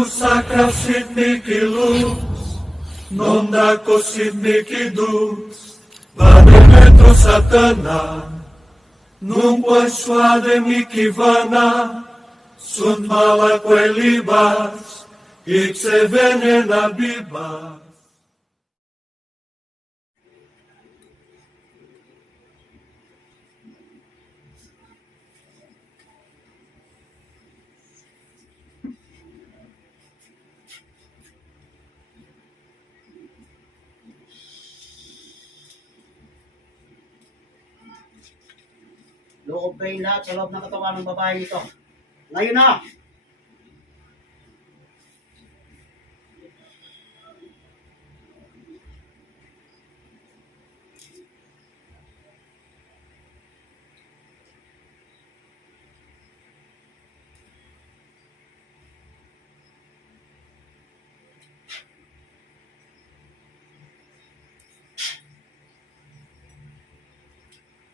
Sacra Sidniki Luz, non da Sidniki Dus, vade metro Satana, nunque suade mikivana, sunt mala quelibas, ixe venena bibas. Loob kayo lahat sa loob ng katawan ng babae nito. Ngayon na!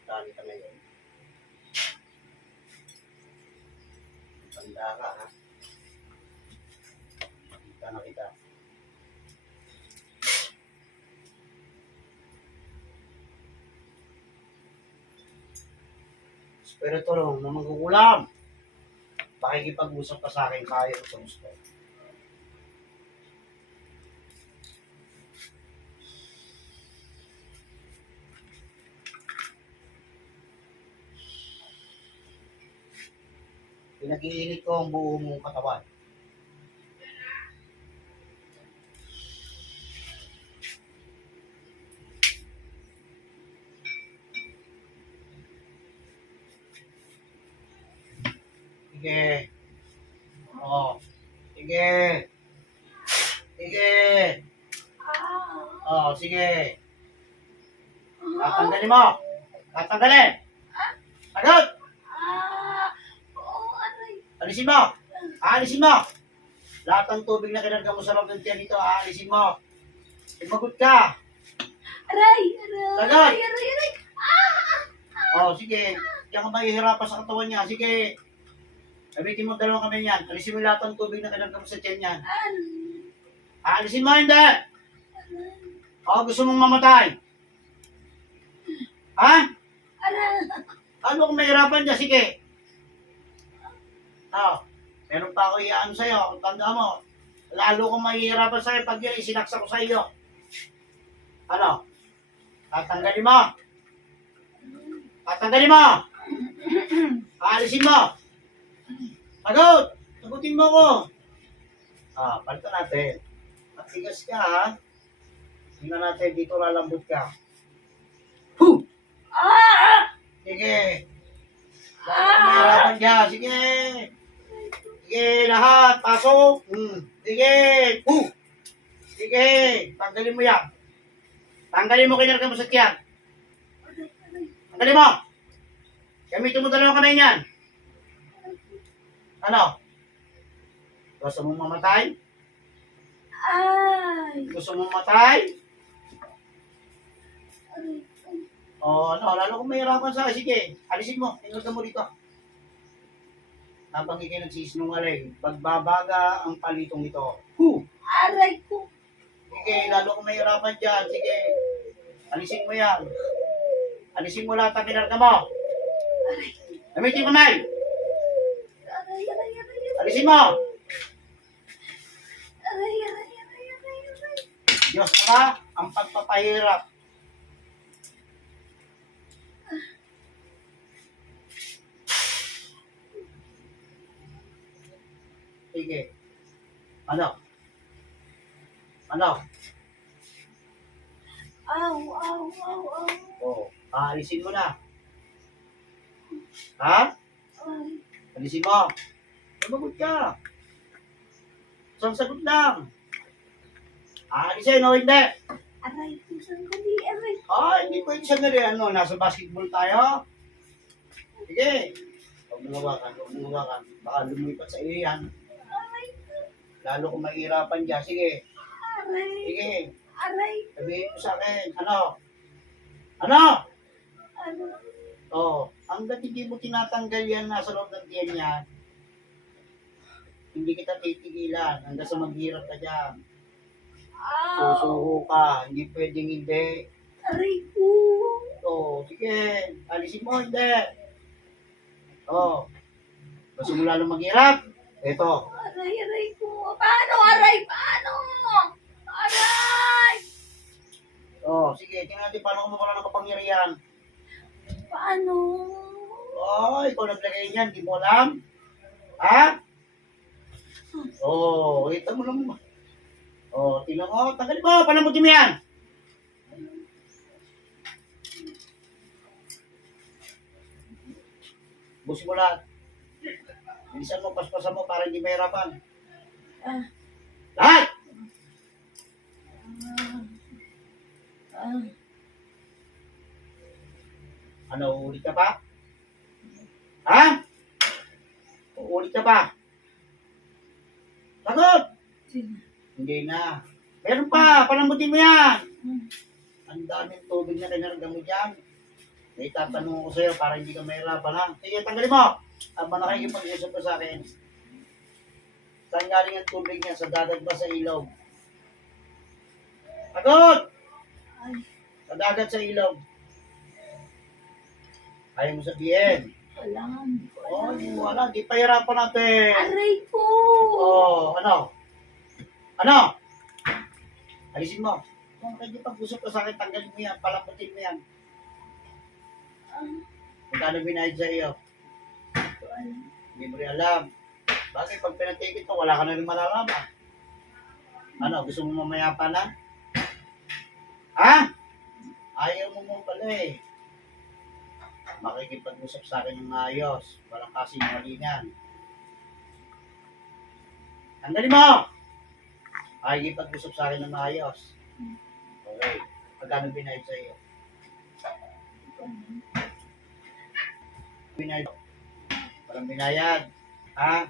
Dali ka ngayon. Tanda ka, ha? Kita na kita. Espiritu ron na magkukulam. Pakikipag-usap ka sa akin, kaya ko sa gusto. Pinag-iinit ko ang buo mong katawan. Sige. Oh. Sige. Sige. Oh, sige. Tatanggalin mo. Tatanggalin. Agad. Alisin mo. Aalisin mo. Lahat ng tubig na kinarga mo sa loob ng tiyan nito, aalisin mo. Sumagot ka. Aray! Agad. Aray! Aray! Aray! Oh, sige. Diyan ka mahihirapan sa katawan niya. Sige. Gamitin mo dalawang kamay niyan. Alisin mo lahat ng tubig na kinarga mo sa tiyan niyan. Aalisin mo, hindi. O, gusto mong mamatay. Ha? Aray! Ano kung mahirapan niya? Sige. Oh, meron pa ako iaan sa'yo. Tanda mo. Lalo kong mahihirapan sa'yo pag yan isinaksa ko sa iyo. Ano? Tatanggalin mo. Tatanggalin mo. Aalisin mo. Sagot. Sagutin mo ko. Palitan natin. Matigas ka, ha? Tingnan natin dito lalambot ka. Huh! Sige. Mahirapan ka. Sige. Sige, lahat. Pasok. Sige. Sige. Tanggalin mo yan. Tanggalin mo kinarga mo sa tiyan. Tanggalin mo. Gamitin mo dalawang kamay niyan. Ano? Gusto mong mamatay? Ay! Gusto mong matay? Aray! Lalo kung mahirapan sa sige. Alisin mo. Tingnan mo dito. Habang ikay nagsisinungaling, pagbabaga ang palitong ito. Aray ko! Sige, lalo kung mahirapan dyan. Sige. Alisin mo yan. Alisin mo lahat ang kinarga mo. Gamitin ko, Nay. Aray! Aray! Aray! Aray! Alisin mo. Aray! Aray! Aray! Aray! Aray! Diyos ka ang pagpapahirap. Sige. Ano? Ano? Aw! Aw! Aw! Aw! Aalisin mo na. Ha? Ay! Alisin mo. Sumagot ka. Isang sagot lang. Aalisin o hindi? Aray ko! Sandali! Aray! Hindi pwede sandali. Nasa basketball tayo. Sige. Huwag mo hawakan. Huwag mo hawakan. Baka lumipat sa iyo yan. Aray ko! Lalo kung mahirapan dyan. Sige. Aray! Sige. Aray! Sabihin mo sa akin. Ano? Ano? Ano? Hanggat hindi mo tinatanggal yan nasa loob ng tiyan niya, Hindi kita titigilan hanggang sa maghirap ka dyan. Ow! Susuko ka, hindi pwedeng hindi. Aray ko! O, sige, alisin mo, hindi. O, gusto mo lalo maghirap? Ito, Aray ko! Paano? Aray! Paano? Aray! o, sige, tingnan natin paano ka mawala ng kapangyarihan. Paano? O, ikaw naglagay niyan, di mo alam? Ha? O, kita mo lang. O, tingnan mo, tanggalin mo, palamutin mo yan. Busin mo lahat. Bilisan mo, paspasan mo para hindi mahirapan. Ah, Lahat! ah, Ano, uulit ka pa? Ha? Uulit ka pa? Sagot! Hindi na. Meron pa, palamutin mo yan. Ang daming tubig na kinarga mo dyan. May tatanong ko sa'yo para hindi ka mahirapan ha. Sige, tanggalin mo. Habang nakikipag-usap ka sa akin. Saan galing ang tubig niya? Sa dagat ba sa ilog? Sagot! Ay, Sa dagat sa ilog. Ayaw mo sabihin. wala. Hindi ko Oh, alam. hindi mo alam. Di pahirapan natin. Aray ko! Oh, ano? Ano? Alisin mo. Kung nakikipag-usap ka sa akin, tanggalin mo yan. Palamutin mo yan. Ah, Magkano binayad sa iyo? hindi ko alam. Hindi mo rin alam. Bakit pag pinatikit mo, wala ka na rin malalaman. Ano, gusto mo mamaya pa na? Ha? Ayaw mo mo pala eh. Makikipag-usap sa akin ng maayos. Walang kasinungalingan. Tanggalin mo! Makikipag-usap sa akin ng maayos. Okay. Magkano binayad sa iyo? Binayad. Walang binayad. Ha?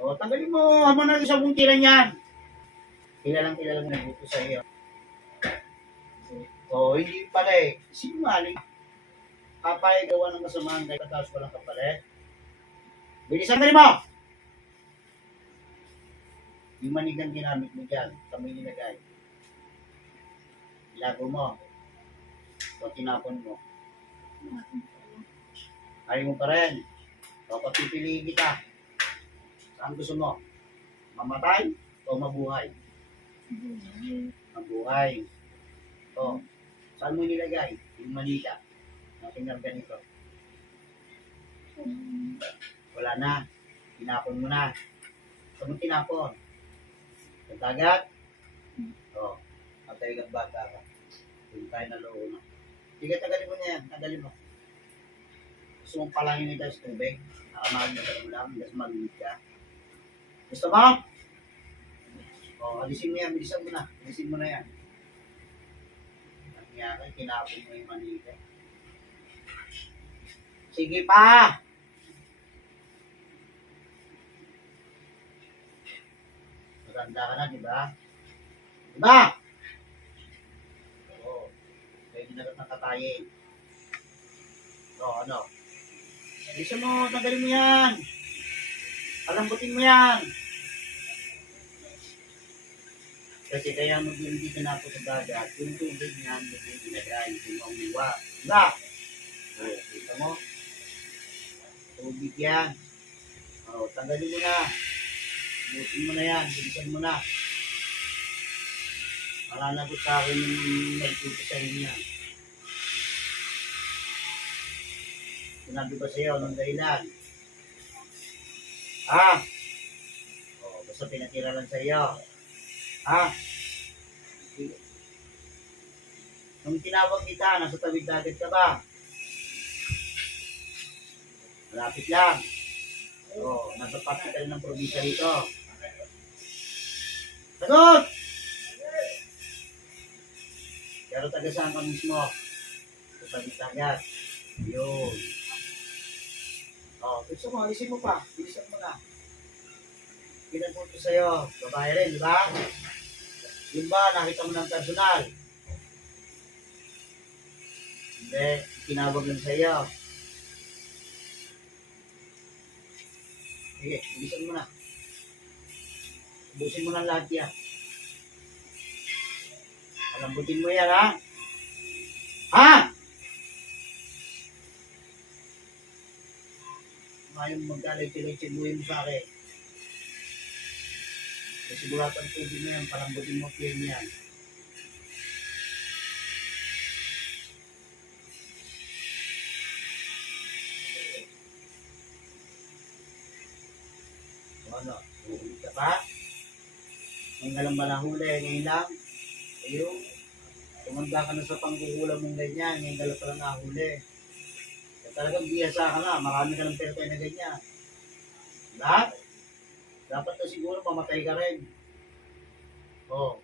O, tanggalin mo. Habang na isang mong tira niyan. Kilalang mo nagbuto sa iyo. O, hindi pala eh. Sinungaling. Kapay gawa ng kasamahan dahil katapos walang kapalit. Bilisan mo! Yung manigang ginamit mo dyan, kami nilagay. Ilago mo. O tinapon mo. Ayaw mo pa rin. O papipiliin kita. Saan gusto mo? Mamatay o mabuhay? Mabuhay. O, saan mo nilagay? Yung manika. Natingnan ganito. Wala na. Tinapon mo na. Saan mo tinapon? Sa dagat? O, patay kang bata ka. Yung tayo na loob na. Sige, tagalin mo na yan. Tagalin mo. Gusto mong palangin nito sa tubig. Nakamahal na sa ulam. Kasi malimit ka. Gusto mo? O, alisin mo yan. Bilisan mo na. Alisin mo na yan. Nangyari, tinapon mo yung manika. Sige pa! Maganda ka na, di ba? Di ba? Oo. Pwede na ng katayin. Oo, ano? Bisa mo, tanggalin mo yan. Palambutin mo yan. Kasi kaya mag-hindi ka na ako sa dagat. Yung tubig niyan, yung ginagay, yung umiwa. Di ba? Oo, kita mo? Tubig yan. Oo, tanggalin mo na. Butin mo na yan. Bilisan mo na. Malalagot sa akin yung nagtuto sa inyo. Sinabi ba sa'yo ng dahilan? Ha? O, basta pinatira lang sa'yo. Ha? Nung tinawag kita, nasa tawid dagat ka ba? Malapit lang. O, nasa hospital ng probinsya rito. Sagot! Pero taga saan ka mismo? Sa tawid dagat. Yun. O, gusto mo, alisin mo pa. Bilisan mo na. Pinagpunto sa'yo. Babae rin, di ba? Yun ba, nakita mo ng personal? Hindi, tinawag lang sa'yo. Sige, bilisan mo na. Ubusin mo ng lahat yan. Palambutin mo yan, ha? Ha? Ngayon magkalay-tilay-tilay mo sa akin. Kasi buratan tubig na yan, palambutin mo yan yan. Ano? Uulit ka pa? Ngayon ka lang ba nahuli? Ngayon lang? Ayun. Tumanda ka na sa pangkukulang mong ganyan. Ngayon ka lang pala nahuli. Kaya talagang biyasa ka na. Marami ka ng perte na ganyan. Lahat? Dapat na siguro mamatay ka rin. O.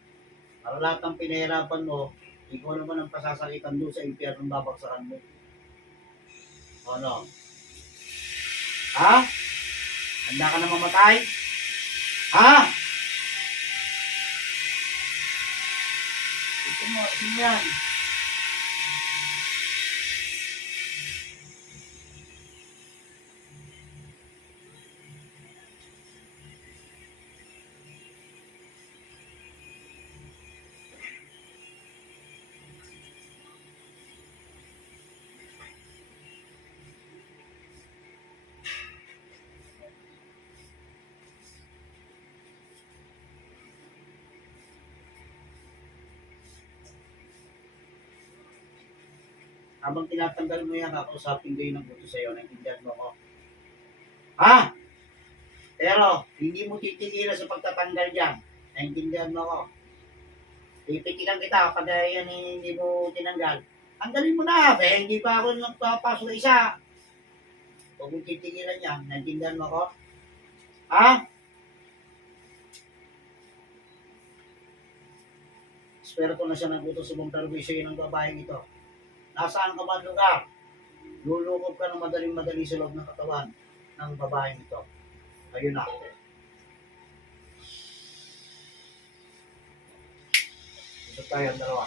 Para lahat ng pinahirapan mo, ikaw naman ang pasasakitan doon sa impyernong babaksakan mo. O no? Ha? Handa ka na mamatay? Ha? Ito mo yan. Habang tinatanggal mo yan, kakausapin ko yung nagbuto sa'yo. Naintindihan mo ko. Ha? Pero, hindi mo titigilan sa pagtatanggal dyan. Naintindihan mo ko. Pipitikan kita pag yan hindi mo tinanggal. Tanggalin mo na. Kaya hindi pa ako nagpapasok isa. Huwag mong titigilan yan. Naintindihan mo ko. Ha? Espiritu na siya nagbuto sa mong tarwisyo ng babaeng ito. Nasaan ka man lugar? Lulukob ka ng madaling-madali sa loob ng katawan ng babaeng ito. Ayun na. Ito tayo ang dalawa.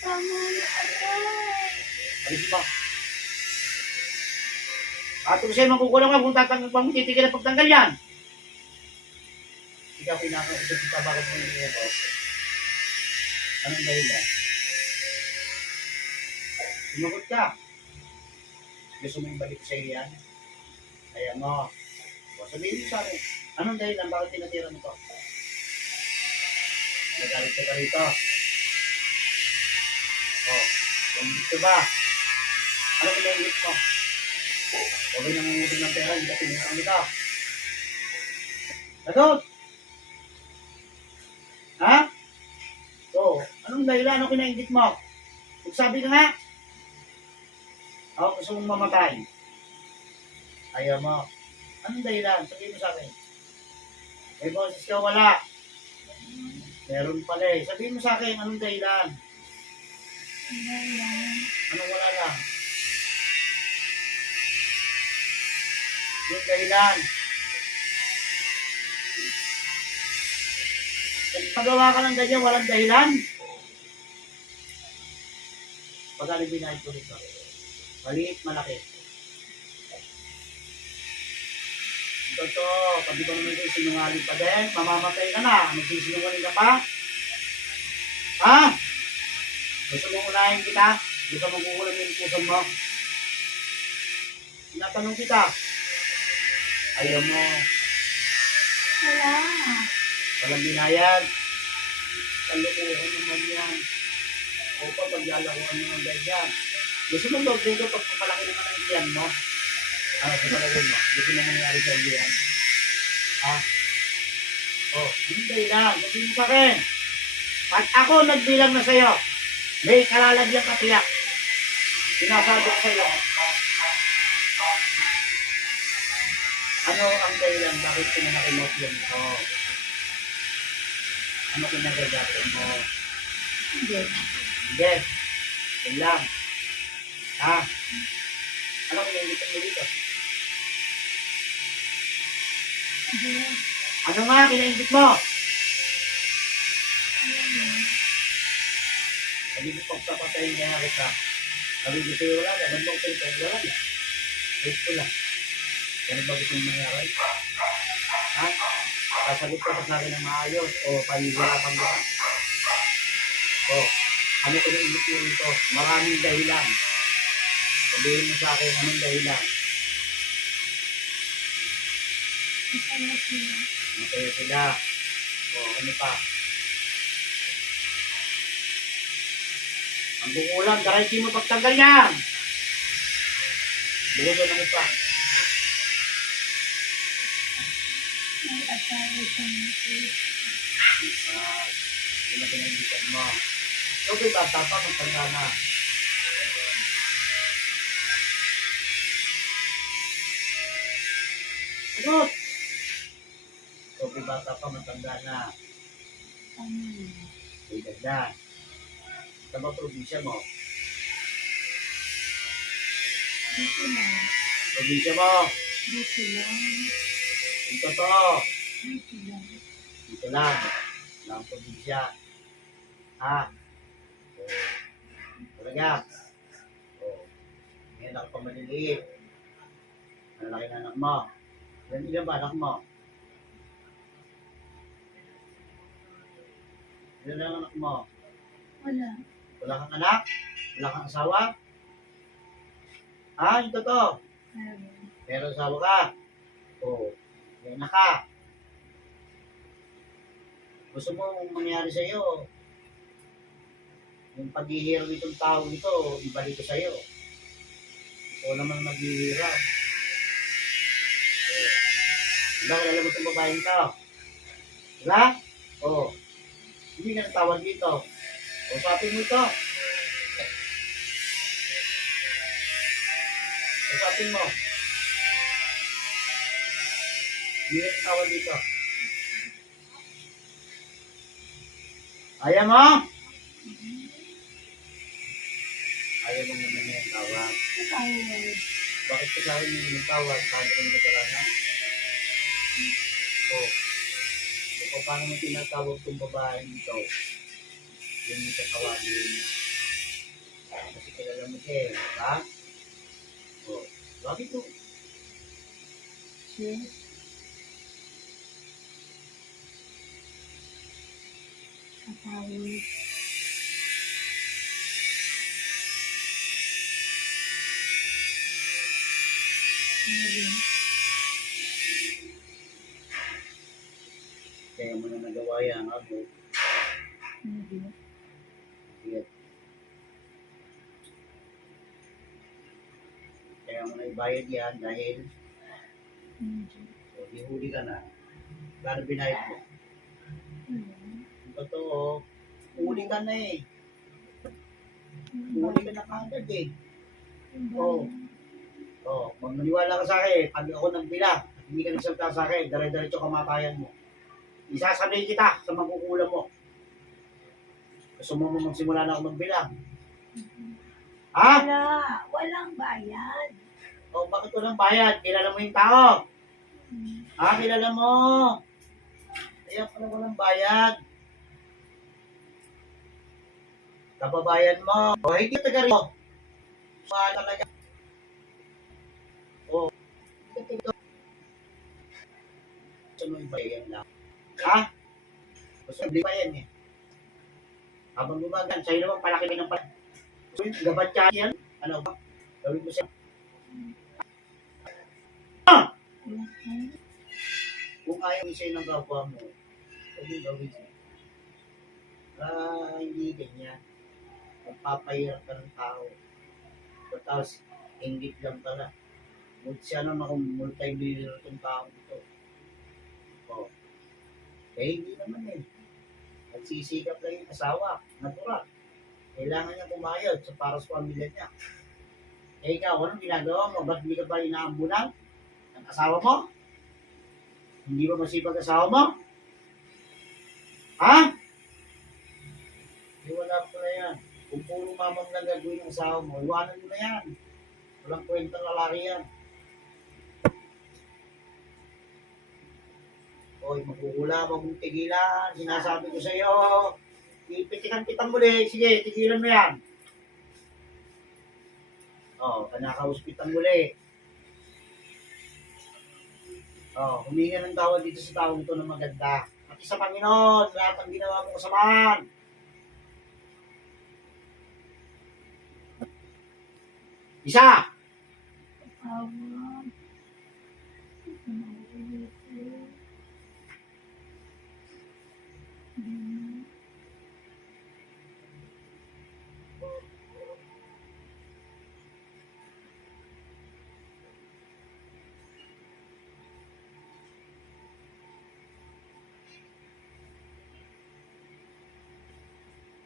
Tama na agad. Alis ba? At kung sa'yo makukulang ka, kung titigil ang pagtanggal yan. Ikaw pinaka-isip kita bakit mo yung ito. Anong dahilan? Sumagot ka. Gusto mo yung balik sa'yo yan? Ayan mo. O, sabihin mo sa akin. Anong dahilan? Bakit tinatira mo to? Nagalit ka rito. O, langit ka ba? Ano kung langit mo? Huwag yung nangungutong ng pera, hindi ka tinitang nito. Sagot! Ha? So, anong dahilan? Ano kinaingit mo? Magsabi ka nga. Ako gusto mong mamatay. Ayaw mo. Anong dahilan? Sabihin mo sa akin. May boses ka wala. Meron pala eh. Sabihin mo sa akin, anong dahilan? Wala. Anong wala lang? Yung dahilan. Pagawa ka ng ganyan, walang dahilan. Pag-alibinahin ko dito. Maliit, malaki. Ito, pag di ba naman ito sinungaling pa din, mamamatay ka na. Magsisinungaling ka pa? Ha? Gusto mo unahin kita? Gusto mo kukulang yung puso mo? Tinatanong kita. Ayaw mo. Wala. Walang binayad. Kalukuhan naman yan. O pa, paglalakuhan mo ng ganyan. Gusto mo doble ko pag papalaki naman ang iyan mo? Ano sa palagay mo? Gusto mo mangyari sa iyan? Ha? O, hindi lang. Sabihin mo sa akin. Pag ako nagbilang na sa'yo, may kalalagyan ka tiyak. Sinasabi ko sa'yo. Ano ang dahilan? Bakit pinanakimot yun? O. Ano kinagagatin mo? Hindi. Hindi. Yun lang. Ha? Ano kinagagatin mo dito? Hindi. Ano nga kinaingit mo? Sabi ko pagpapatayin niya kita. Sabi ko sa'yo wala na. Bandong pinto. Wala na. Wait ko lang. Ganun ba gusto mong mangyari? sasagot ka pa sa akin ng maayos o pahihirapan ka. O, ano ko na ibig mo rito? Maraming dahilan. Sabihin mo sa akin anong dahilan. Masaya sila. Masaya sila. O, ano pa? Ang bukulang, diretso mo pagtanggal yan. Bukulang, ano pa? May asawa siyang masaya. Hindi na pinag-iitan mo. Okay, bata pa, magtanda na. Sagot! Okay, bata pa, matanda na. May ganda. Sa mga probinsya mo? Dito lang. Probinsya mo? Dito lang. Dito to. Dito lang. Dito lang. Lang probinsya. Ha? Talaga. May anak pa maliliit. Ang laki na anak mo. Ilan ba anak mo? Ilan ang anak mo? Wala. Wala kang anak? Wala kang asawa? Ha? Ito to. Meron. Pero asawa ka? Oo. May anak ka? Gusto mo mangyari sa'yo? Yung paghihirap itong tao ito, ibalik ko sa'yo. Ikaw naman maghihirap. Diba, kilala mo itong babaeng to? Diba? Oo. Hindi ka natawag dito. Usapin mo ito. Usapin mo. Hindi ka natawag dito. Ayaw mo? Ayaw mo naman yung tawag. Tawad. Bakit ka sa akin yung tawag? Paano ko yung kasalanan? Oo. So, paano mo tinatawag itong babae dito? Yung mo sa tawagin. Kasi kilala mo siya eh. Ha? Oo. Bakit to? Yes. Tawad. Meron. Kaya mo na nagawa yan. Ako. Hindi. Yes. Kaya mo na ibayad yan dahil Hindi. so, huli ka na. Gano'n binayad mo? Totoo. Huli ka na eh. Huli ka na kagad eh. Oo. Oh, pag maniwala ka sa akin, pag ako nagbilang, hindi ka nagsalita sa akin, dire-diretso kamatayan mo. Isasabihin kita sa magkukulam mo. Gusto mo magsimula na ako magbilang? Ha? Wala. Walang bayad. O, bakit walang bayad? Kilala mo yung tao? Ha? Kilala mo? Kaya pala walang bayad. Kababayan mo. O, hindi taga rin. Mahal talaga. O, hindi taga rin. Gusto mo yung bayan lang. Ha? Gusto mo pa yan eh. Habang gumagan, sa'yo naman palaki ka ng palaki. Gusto mo yung gabatya yan? Ano ba? Gawin mo siya. Kung ayaw sa'yo ng gawa mo, huwag yung gawin siya. Hindi ganyan. Magpapahirap ka ng tao. Tapos, inggit lang pala. Siya naman akong multi-millionaire itong tao ito. O. Eh, hindi naman eh. Nagsisikap lang yung asawa. Natural. Kailangan niya kumayod para sa pamilya niya. Eh, ikaw, anong ginagawa mo? Ba't hindi ka ba inaambunan ng asawa mo? Hindi ba masipag asawa mo? Ha? Wala ko na yan. Kung puro mamang na gagawin ng asawa mo, iwanan mo na yan. Walang kwentang lalaki yan. Oy, magkukula, wag mong tigilan. Sinasabi ko sa'yo. Ipitikan-tikan muli. Sige, tigilan mo yan. Kanaka-hospital muli. Huminga ng tawad dito sa taong ito ng maganda. At sa Panginoon, lahat ng ginawa mong kasamaan. Isa! Tawag.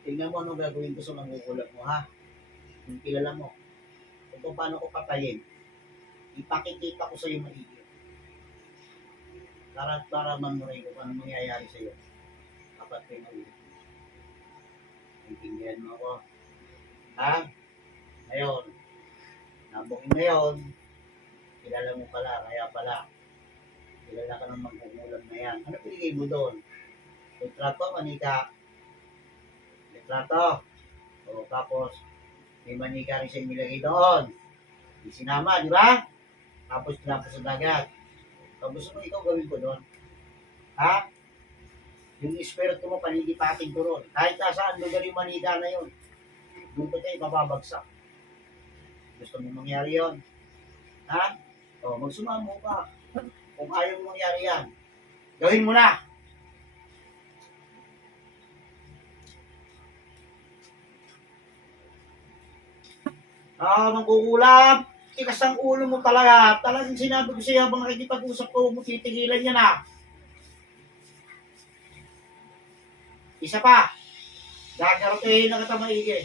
Tingnan mo anong gagawin ko sa nangukulat mo, ha? Kung kilala mo, kung paano ko patayin, ipakikita ko sa iyo maigi. Para mamuray ko kung anong mangyayari sa iyo. Kapag kayo maulit. Intindihan mo ako. Ha? Ngayon, nabungin ngayon, kilala mo pala, kaya pala, kilala ka ng magkukulam na yan. Ano pinigay mo doon? Litrato, manika. Litrato. O, tapos, may manika rin siya nilagay doon. May sinama, di ba? Tapos, tinapos sa dagat. Gusto mo ikaw gawin ko doon? Ha? Yung espiritu mo, panigipatin ko ron. Kahit nasaan lugar yung manika na yun, doon ko tayo mababagsak. Gusto mo mangyari yun? Ha? O, magsumamo ka. Kung ayaw mo mangyari yan, gawin mo na. Mangkukulam. Tikas ang ulo mo talaga. Talagang sinabi ko siya habang nakikipag-usap ko, huwag mo titigilan yan, ha. Isa pa. Gagarotehin na kita maigi.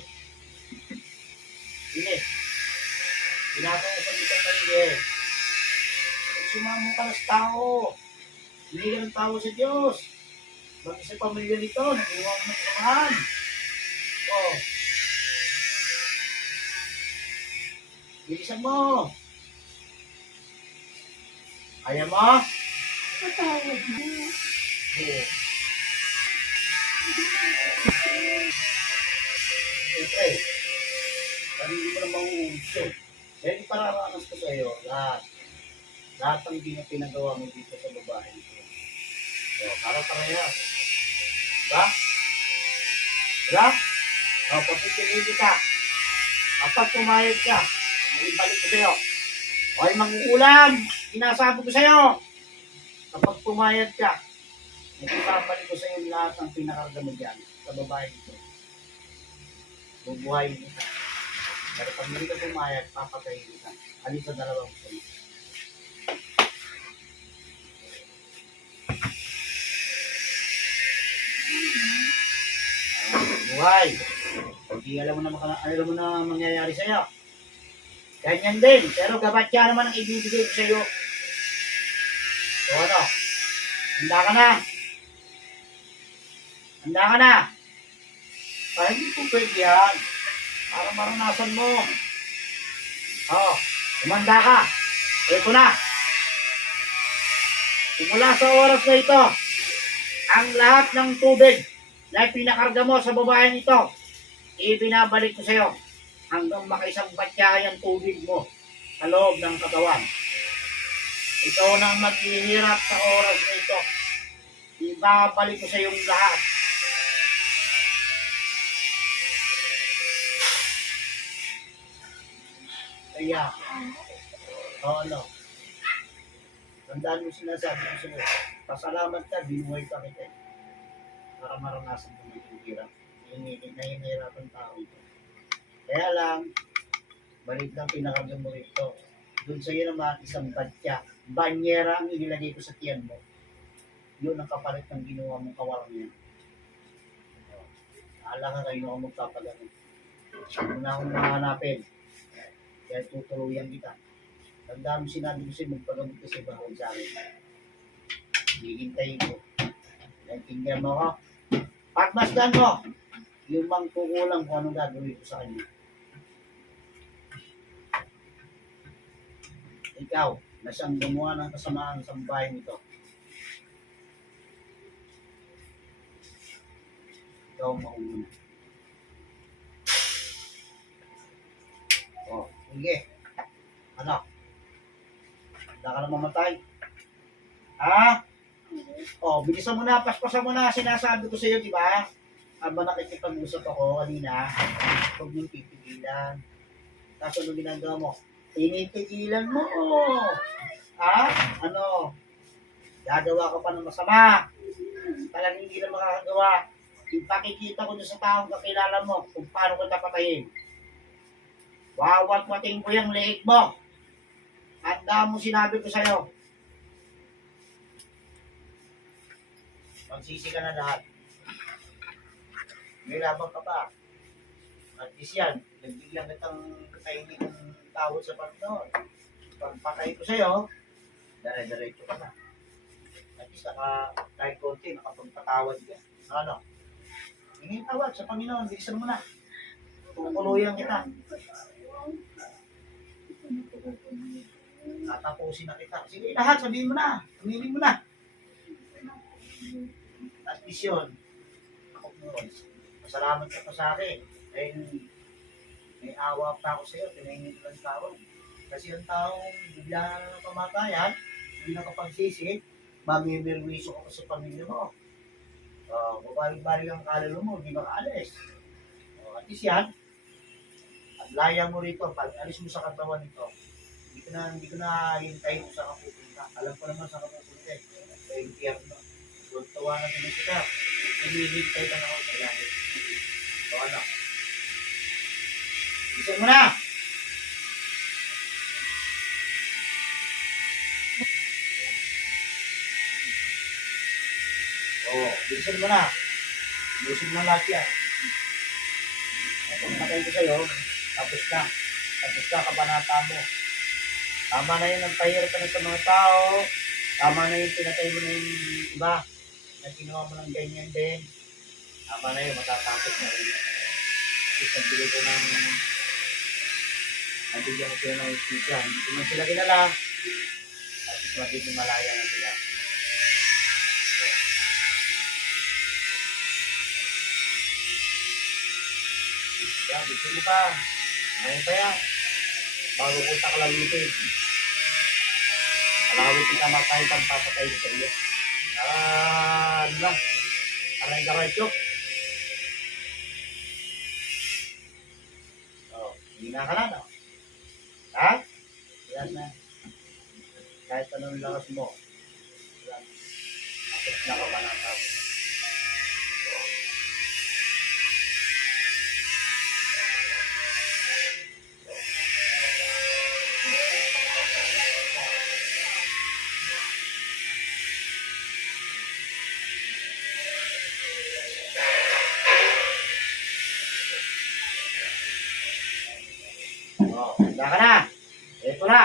Hindi. Pinatausan kita maigi. Kung sumamo ka na sa tao, hindi ka ng tao sa Diyos. Bakit sa pamilya nito, nag-iwa mo ng samahan. Oh. Bilisan mo. Ayaw mo? Patawad mo. Oo. Siyempre, hindi mo na mauulit. Dahil ipararanas ko sa iyo, lahat ng hindi na pinagawa mo dito sa babae ito. So, para-parehas. Diba? Diba? O, papipili ka. Kapag pumayag ka, ibalik ko sa iyo. O, ay manguulam. Sinasabi ko sa iyo. Kapag pumayag ka, ibabalik ko sa iyo lahat ng pinakarga mo dyan sa babae ito. Bubuhayin kita. Pero pag hindi ka pumayag, papatayin kita. Alin sa dalawang gusto mo? Buhay. Hindi alam mo na mangyayari sa'yo. Ganyan din. Pero gabatya naman ang ibibigay ko sa'yo. So ano? Handa ka na? Handa ka na? Para hindi po pwede yan. Para maranasan mo. Umanda ka. Ito na. Simula sa oras na ito, ang lahat ng tubig na pinakarga mo sa babaeng ito, ibinabalik ko sa iyo hanggang makaisang batya yung tubig mo sa loob ng katawan. Ito nang maghihirap sa oras na ito. Ibabalik ko sa iyong lahat. Kaya, ano? Tandaan mo sinasabi ko sa iyo. Pasalamat ka, binuhay pa kita. Para maranasan mo yung hirap. Nahihirapan tao ito. Kaya lang, balik lang pinakarga mo ito. Doon sa iyo naman, isang batya. Banyera ang inilagay ko sa tiyan mo. Yun ang kapalit ng ginawa mong kawalang yan. Aala ka kayo ako magpapagamit. Muna akong mahanapin. Kaya tutuluyan kita. Tandaan mo sinabi ko sa'yo, magpagamit ka sa bahon sa akin. Hihintayin ko. Naintindihan mo ako? Pagmasdan mo, yung mangkukulang kung anong gagawin ko sa kanya. Ikaw, na siyang gumawa ng kasamaan sa bahay nito. Ikaw ang mauna. Sige. Ano? Handa ka na mamatay? Ha? O, bilisan mo na, paspasan mo na, sinasabi ko sa iyo, di ba? Habang nakikipag-usap ako kanina, huwag mong pipigilan. Tapos ano ginagawa mo? Tinipigilan mo. Ha? Ano? Gagawa ka pa ng masama. Talagang hindi na makakagawa. Ipakikita ko doon sa taong kakilala mo kung paano ko tapatayin. Wawat-wating ko yung leeg mo. Handa mo sinabi ko sa'yo. Magsisi ka na lahat. May labang ka pa. At least yan, nagbigyan kitang katahimik ng tawad sa Panginoon. Pagpatay ko sa'yo, dire-diretso ka na. At least kahit konti, nakapagpatawad ka. Ano? Hingin tawad sa Panginoon, bilisan mo na. Tutuluyan kita. Tatapusin na kita. Sige, lahat, sabihin mo na. Aminin mo na. At least yun, ako mo, masalamat ka pa sa akin. Dahil may awa pa ako sa'yo, pinahingin ko lang tawad. Kasi ang taong bigla na pamatayan, hindi nakapagsisi, mamimirwiso ka sa pamilya mo. Babalik-balik ang kalalo mo, hindi makaalis. At least yan, at laya mo rito, pag alis mo sa katawan nito, hindi ko na hintayin kung saan ka pupunta. Alam ko naman saan ka pupunta eh. Sa impyerno. So, tawanan din kita. Hinihintay ka na ako sa langit. So, ano? Bilisan mo na! Bilisan mo na. Bilisan mo na lahat yan. Kung patay ko sa'yo, tapos na. Tapos na, kabanata mo. Tama na yun, nagpahirap ka na sa mga tao. Tama na yun, pinatay mo na yung iba. Na ginawa mo ng ganyan din. Tama na yun, matatapos na rin. Tapos nagbigay ko ng nabigyan ko sila ng istisya. Hindi ko man sila kilala. At least magiging malaya na sila. Yan, gusto mo pa. Ngayon pa yan. Bago ko sa kalawitin. Kalawit kita makahit ang papatay sa iyo. Ano lang. Aray-garay-chok. Hindi na ka na, no? Ha? Yan na. Kahit anong lakas mo. Yan. Tapos na ka pa natapos. Handa ka na. Ito na.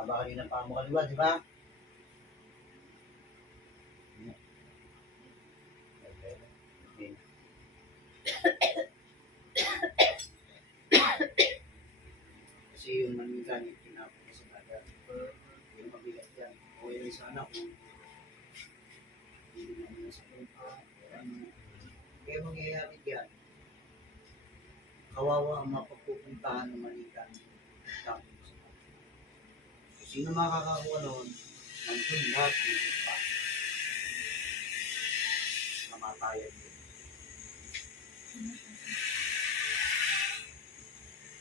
Haba kanina pa mo kaliwa, di ba? Okay. Kasi yung manigan yung tinapos sa baga. Yung mabigat yan. O yun sana kung hindi naman sa kumpa. Kaya mangyayari yan. Kawawa ang mapapupuntahan ng manigan. Tapos sa baga. Sino makakakuha noon? Nandun lahat yung kumpa. Namatayan din.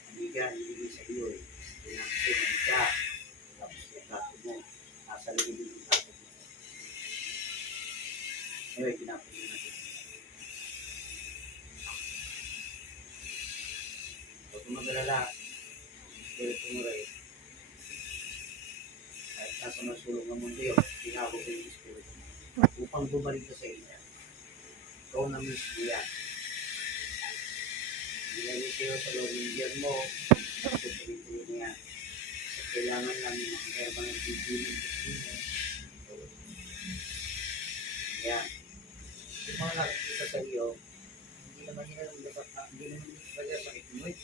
Manigan, hindi sa iyo eh. Pinaksin ang siya. Tapos yung plato mo. Nasa loob yung plato mo. Anyway, pinapin mo natin. Huwag kang mag-alala. Espiritu mo rin. Kahit nasa masulong ng mundo yun, tinawag ko yung espiritu mo. Upang bumalik ka sa inyo. Ikaw na mismo yan. Nilagay sa'yo sa loob ng diyan mo. Tutuloy-tuloy niya. Kasi kailangan namin ng herba ng bibili mo. Yan. Yung mga nakikita sa iyo, hindi naman nila ang lakas na, hindi naman nila sakit mo eh.